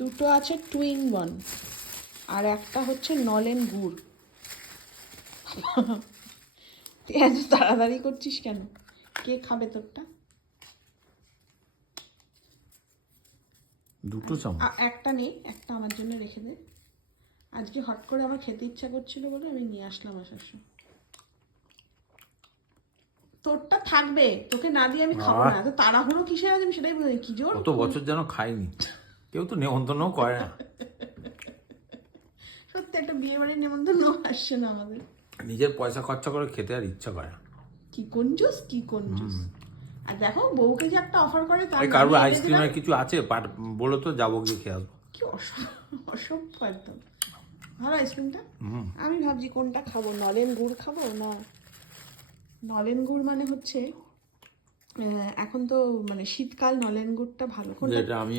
দুটো আছে two in one, আর একটা হচ্ছে নলেন গুড়। তুই এত তাড়াতাড়ি করছিস কেন? কে খাবে তোরটা? দুটো চামচ। একটা নেই, একটা আমার জন্য রেখে দে। আজকে হট করে আমার খেতে ইচ্ছা করছিল বলে আমি নিয়ে আসলাম আসার সময়। তোরটা থাকবে, তোকে না দিয়ে আমি খাবো না। তো তাড়াহুড়ো কিসের আছে আমি সেটাই বুঝি। কি জোর কত বছর যেন খাইনি, কেউ তো নেমন্তন্নও করে না। সত্যি একটা বিয়ে বাড়ির নেমন্তন্ন আসছে না আমাদের। নিজের পয়সা খরচা করে খেতে আর ইচ্ছা করে না। কি কঞ্জুস, কি কঞ্জুস। আর দেখো বউকে যে একটা অফার করে তার ওই কারোর আইসক্রিমের কিছু আছে বলো তো, যাবো গিয়ে খেয়ে আসবো। কি অসভ্য একদম। ভালো আইসক্রিমটা। আমি ভাবছি কোনটা খাবো, নলেন গুড় খাবো না। নলেন গুড় মানে হচ্ছে এখন তো মানে শীতকাল, নলেন গুড়টা ভালো। কোনটা? যেটা আমি